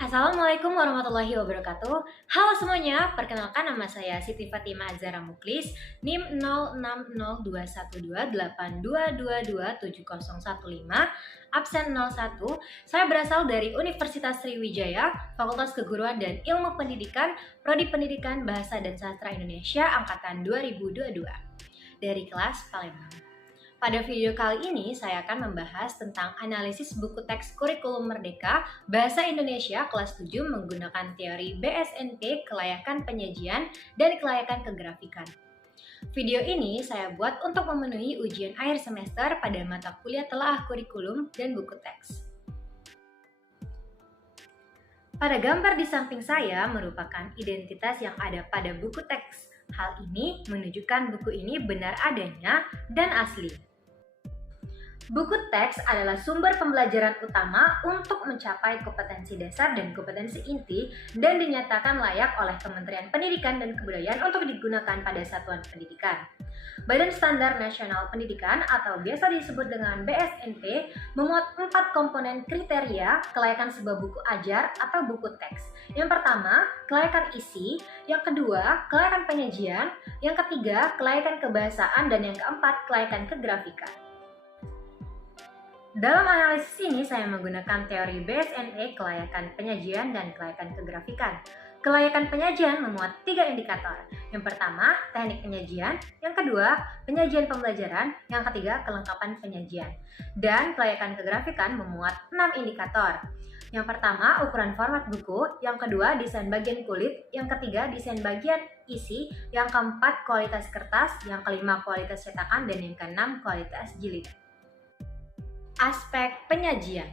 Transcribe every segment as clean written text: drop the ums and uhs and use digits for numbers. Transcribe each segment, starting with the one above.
Assalamualaikum warahmatullahi wabarakatuh. Halo semuanya, perkenalkan nama saya Siti Fatimah Azhara Muklis, NIM 06021282227015, absen 01. Saya berasal dari Universitas Sriwijaya, Fakultas Keguruan dan Ilmu Pendidikan, Prodi Pendidikan Bahasa dan Sastra Indonesia angkatan 2022 dari kelas Palembang. Pada video kali ini, saya akan membahas tentang analisis buku teks kurikulum Merdeka Bahasa Indonesia kelas 7 menggunakan teori BSNP, kelayakan penyajian, dan kelayakan kegrafikan. Video ini saya buat untuk memenuhi ujian akhir semester pada mata kuliah telaah kurikulum dan buku teks. Pada gambar di samping saya merupakan identitas yang ada pada buku teks. Hal ini menunjukkan buku ini benar adanya dan asli. Buku teks adalah sumber pembelajaran utama untuk mencapai kompetensi dasar dan kompetensi inti dan dinyatakan layak oleh Kementerian Pendidikan dan Kebudayaan untuk digunakan pada satuan pendidikan. Badan Standar Nasional Pendidikan atau biasa disebut dengan BSNP memuat 4 komponen kriteria kelayakan sebuah buku ajar atau buku teks. Yang pertama, kelayakan isi, yang kedua, kelayakan penyajian, yang ketiga, kelayakan kebahasaan, dan yang keempat, kelayakan kegrafikan. Dalam analisis ini, saya menggunakan teori BSNE, kelayakan penyajian, dan kelayakan kegrafikan. Kelayakan penyajian memuat 3 indikator. Yang pertama, teknik penyajian. Yang kedua, penyajian pembelajaran. Yang ketiga, kelengkapan penyajian. Dan kelayakan kegrafikan memuat 6 indikator. Yang pertama, ukuran format buku. Yang kedua, desain bagian kulit. Yang ketiga, desain bagian isi. Yang keempat, kualitas kertas. Yang kelima, kualitas cetakan. Dan yang keenam, kualitas jilid. Aspek penyajian.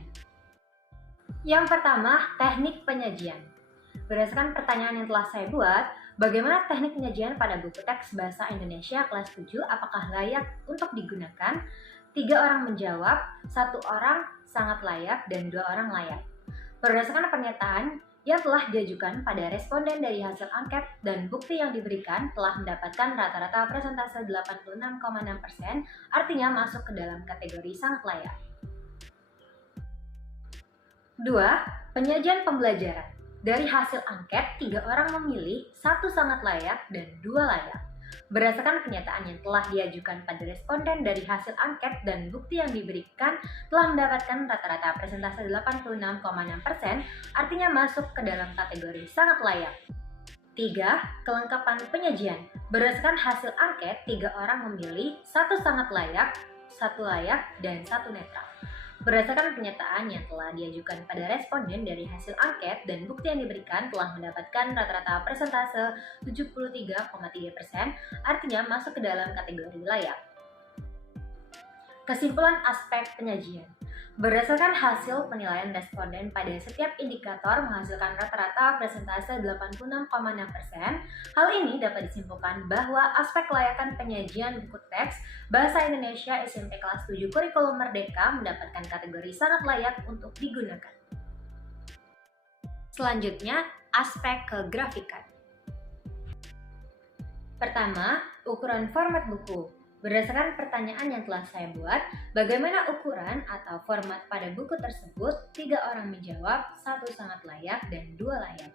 Yang pertama, teknik penyajian. Berdasarkan pertanyaan yang telah saya buat, bagaimana teknik penyajian pada buku teks Bahasa Indonesia kelas 7 apakah layak untuk digunakan? 3 orang menjawab, 1 orang sangat layak, dan 2 orang layak. Berdasarkan pernyataan yang telah diajukan pada responden dari hasil angket dan bukti yang diberikan telah mendapatkan rata-rata persentase 86,6%, artinya masuk ke dalam kategori sangat layak. 2. Penyajian pembelajaran. Dari hasil angket, 3 orang memilih, 1 sangat layak, dan 2 layak. Berdasarkan pernyataan yang telah diajukan pada responden dari hasil angket dan bukti yang diberikan telah mendapatkan rata-rata persentase 86,6%, artinya masuk ke dalam kategori sangat layak. 3. Kelengkapan penyajian. Berdasarkan hasil angket, 3 orang memilih, 1 sangat layak, 1 layak, dan 1 netral. Berdasarkan pernyataan yang telah diajukan pada responden dari hasil angket dan bukti yang diberikan telah mendapatkan rata-rata persentase 73,3%, artinya masuk ke dalam kategori layak. Kesimpulan aspek penyajian. Berdasarkan hasil penilaian responden pada setiap indikator menghasilkan rata-rata persentase 86,6%, hal ini dapat disimpulkan bahwa aspek kelayakan penyajian buku teks Bahasa Indonesia SMP kelas 7 kurikulum Merdeka mendapatkan kategori sangat layak untuk digunakan. Selanjutnya, aspek kegrafikan. Pertama, ukuran format buku. Berdasarkan pertanyaan yang telah saya buat, bagaimana ukuran atau format pada buku tersebut? 3 orang menjawab, 1 sangat layak, dan 2 layak.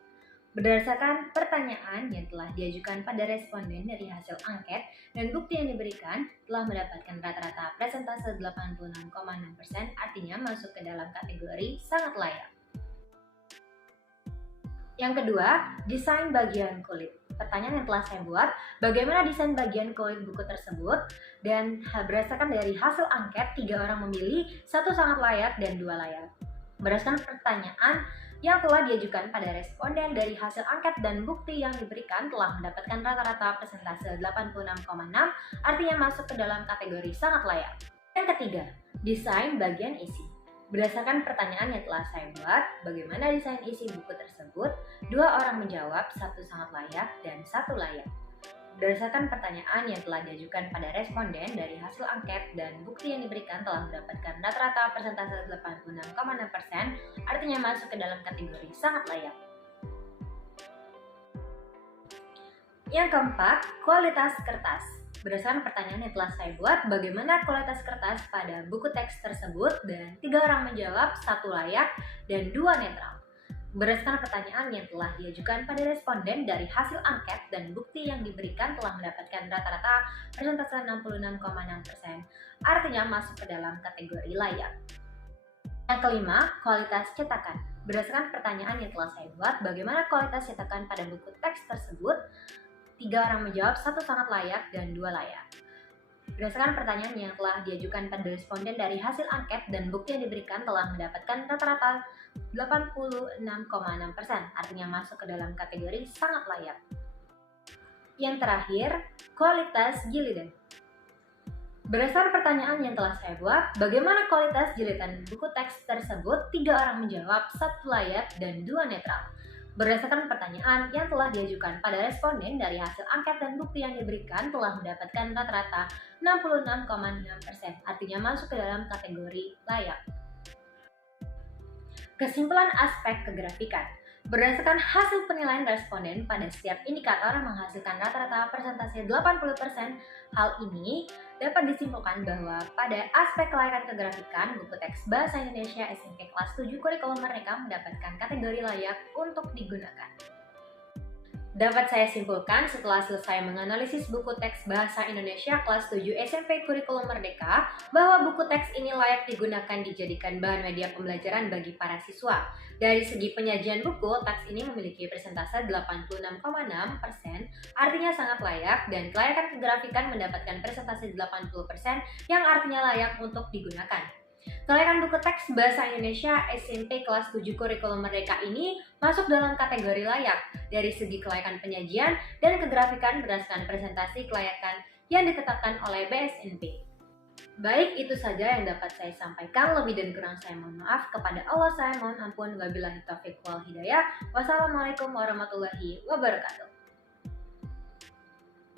Berdasarkan pertanyaan yang telah diajukan pada responden dari hasil angket dan bukti yang diberikan telah mendapatkan rata-rata persentase 86,6%, artinya masuk ke dalam kategori sangat layak. Yang kedua, desain bagian kulit. Pertanyaan yang telah saya buat, bagaimana desain bagian kulit buku tersebut? Dan berdasarkan dari hasil angket, 3 orang memilih, 1 sangat layak, dan 2 layak. Berdasarkan pertanyaan yang telah diajukan pada responden dari hasil angket dan bukti yang diberikan telah mendapatkan rata-rata persentase 86,6, artinya masuk ke dalam kategori sangat layak. Yang ketiga, desain bagian isi. Berdasarkan pertanyaan yang telah saya buat, bagaimana desain isi buku tersebut? 2 orang menjawab, 1 sangat layak, dan 1 layak. Berdasarkan pertanyaan yang telah diajukan pada responden dari hasil angket dan bukti yang diberikan telah mendapatkan rata-rata persentase 86,6%, artinya masuk ke dalam kategori sangat layak. Yang keempat, kualitas kertas. Berdasarkan pertanyaan yang telah saya buat, bagaimana kualitas kertas pada buku teks tersebut? Dan 3 orang menjawab, 1 layak, dan 2 netral. Berdasarkan pertanyaan yang telah diajukan pada responden dari hasil angket dan bukti yang diberikan telah mendapatkan rata-rata persentase 66,6%, artinya masuk ke dalam kategori layak. Yang kelima, kualitas cetakan. Berdasarkan pertanyaan yang telah saya buat, bagaimana kualitas cetakan pada buku teks tersebut? 3 orang menjawab, 1 sangat layak dan 2 layak. Berdasarkan pertanyaan yang telah diajukan pada responden dari hasil angket dan bukti yang diberikan telah mendapatkan rata-rata 86,6%, artinya masuk ke dalam kategori sangat layak. Yang terakhir, kualitas jilidan. Berdasarkan pertanyaan yang telah saya buat, bagaimana kualitas jilidan buku teks tersebut? 3 orang menjawab, 1 layak dan 2 netral. Berdasarkan pertanyaan yang telah diajukan pada responden dari hasil angket dan bukti yang diberikan telah mendapatkan rata-rata 66,6%, artinya masuk ke dalam kategori layak. Kesimpulan aspek kegrafikan. Berdasarkan hasil penilaian responden pada setiap indikator yang menghasilkan rata-rata persentase 80%, hal ini dapat disimpulkan bahwa pada aspek kelayakan kegrafikan, buku teks Bahasa Indonesia SMP kelas 7 kurikulum Merdeka mendapatkan kategori layak untuk digunakan. Dapat saya simpulkan setelah selesai menganalisis buku teks Bahasa Indonesia kelas 7 SMP kurikulum Merdeka bahwa buku teks ini layak digunakan dijadikan bahan media pembelajaran bagi para siswa. Dari segi penyajian buku, teks ini memiliki persentase 86,6%, artinya sangat layak, dan kelayakan kegrafikan mendapatkan persentase 80% yang artinya layak untuk digunakan. Kelayakan buku teks Bahasa Indonesia SMP kelas 7 kurikulum Merdeka ini masuk dalam kategori layak dari segi kelayakan penyajian dan kegrafikan berdasarkan presentasi kelayakan yang ditetapkan oleh BSNP. Baik, itu saja yang dapat saya sampaikan. Lebih dan kurang saya mohon maaf. Kepada Allah saya mohon ampun. Wabillahi taufiq wal hidayah. Wassalamualaikum warahmatullahi wabarakatuh.